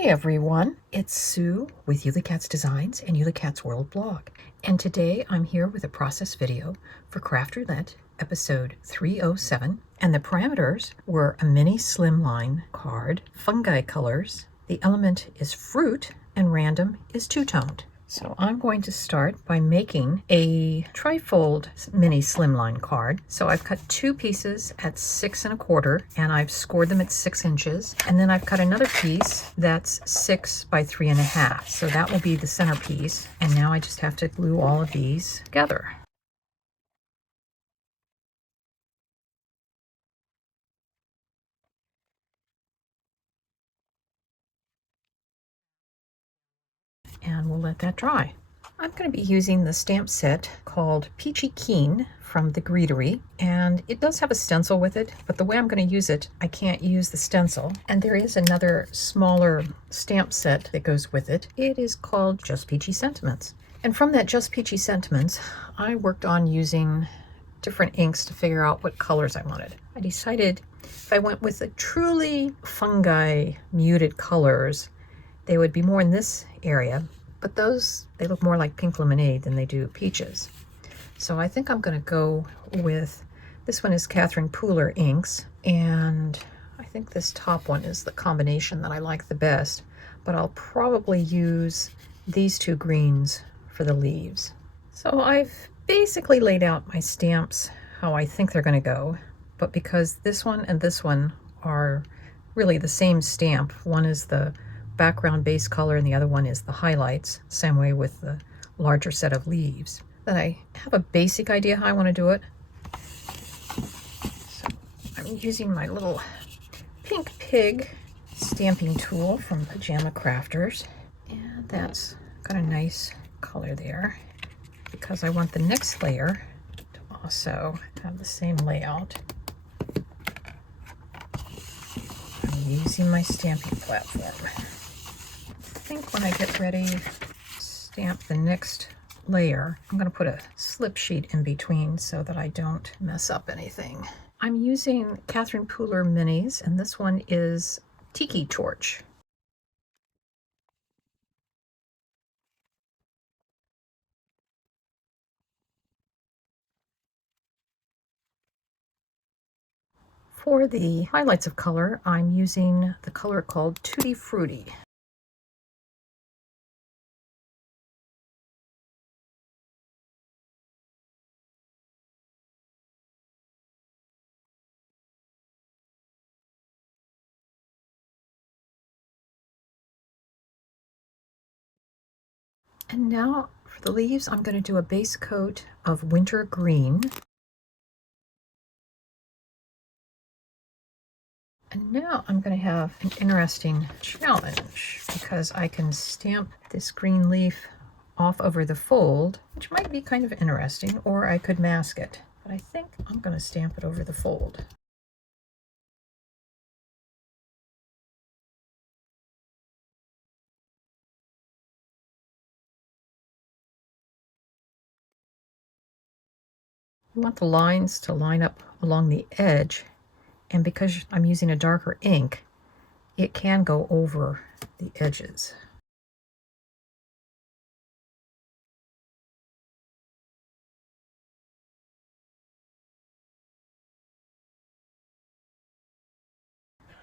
Hi everyone, it's Sue with Ully Cat's Designs and Ully Cat's World blog. And today I'm here with a process video for Craft Roulette episode 307. And the parameters were a mini slimline card, fungi colors, the element is fruit, and random is two-toned. So I'm going to start by making a trifold mini slimline card. So I've cut two pieces at 6 1/4 and I've scored them at 6 inches. And then I've cut another piece that's 6 by 3 1/2. So that will be the centerpiece. And now I just have to glue all of these together. And we'll let that dry. I'm going to be using the stamp set called Peachy Keen from the Greetery, and it does have a stencil with it, but the way I'm going to use it, I can't use the stencil. And there is another smaller stamp set that goes with it. It is called Just Peachy Sentiments. And from that Just Peachy Sentiments, I worked on using different inks to figure out what colors I wanted. I decided if I went with a truly fungi muted colors, they would be more in this area, but those, they look more like pink lemonade than they do peaches. So I think I'm going to go with, this one is Catherine Pooler inks, and I think this top one is the combination that I like the best, but I'll probably use these two greens for the leaves. So I've basically laid out my stamps how I think they're going to go, but because this one and this one are really the same stamp, one is the background base color and the other one is the highlights, same way with the larger set of leaves, that I have a basic idea how I want to do it. So I'm using my little pink pig stamping tool from Pajama Crafters, and that's got a nice color there because I want the next layer to also have the same layout. I'm using my stamping platform. I think when I get ready to stamp the next layer, I'm going to put a slip sheet in between so that I don't mess up anything. I'm using Catherine Pooler minis, and this one is Tiki Torch. For the highlights of color, I'm using the color called Tutti Frutti. And now for the leaves, I'm going to do a base coat of winter green. And now I'm going to have an interesting challenge because I can stamp this green leaf off over the fold, which might be kind of interesting, or I could mask it. But I think I'm going to stamp it over the fold. You want the lines to line up along the edge, and because I'm using a darker ink, it can go over the edges.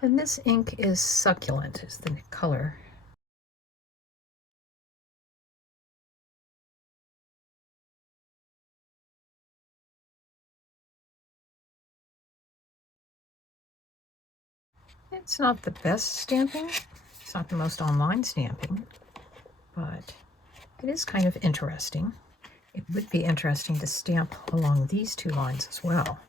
And this ink is Succulent, is the color. It's not the best stamping, it's not the most online stamping, but it is kind of interesting. It would be interesting to stamp along these two lines as well.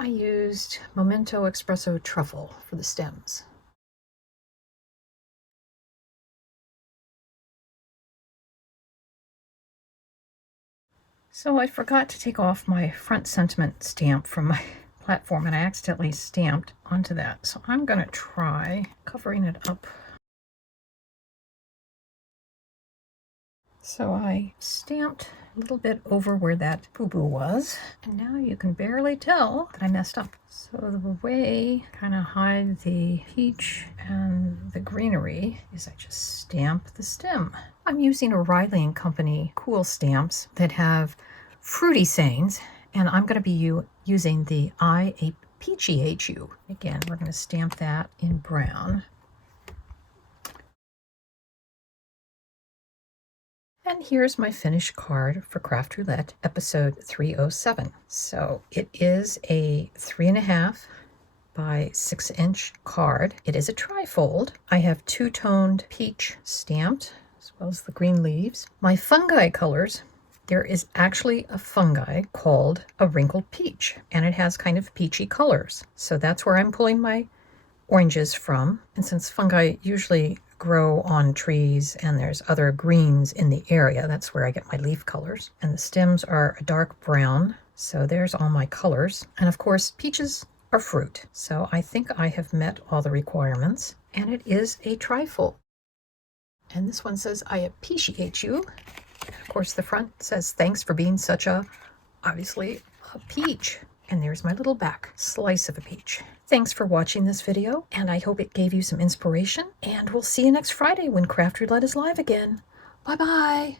I used Memento Espresso Truffle for the stems. So I forgot to take off my front sentiment stamp from my platform, and I accidentally stamped onto that. So I'm going to try covering it up. So I stamped a little bit over where that boo-boo was, and now you can barely tell that I messed up. So the way I kind of hide the peach and the greenery is I just stamp the stem. I'm using O'Reilly & Company cool stamps that have fruity sayings, and I'm going to be using the I a Peachy HU. Again, we're going to stamp that in brown. And here's my finished card for Craft Roulette, episode 307. So it is a 3.5 by 6-inch card. It is a trifold. I have two-toned peach stamped, as well as the green leaves. My fungi colors, there is actually a fungi called a wrinkled peach, and it has kind of peachy colors. So that's where I'm pulling my oranges from. And since fungi usually grow on trees and there's other greens in the area, that's where I get my leaf colors. And the stems are a dark brown, so there's all my colors. And of course, peaches are fruit, so I think I have met all the requirements. And it is a trifold. And this one says, I appreciate you. And of course, the front says, thanks for being such obviously, a peach. And there's my little back slice of a peach. Thanks for watching this video, and I hope it gave you some inspiration. And we'll see you next Friday when Craft Roulette is live again. Bye-bye.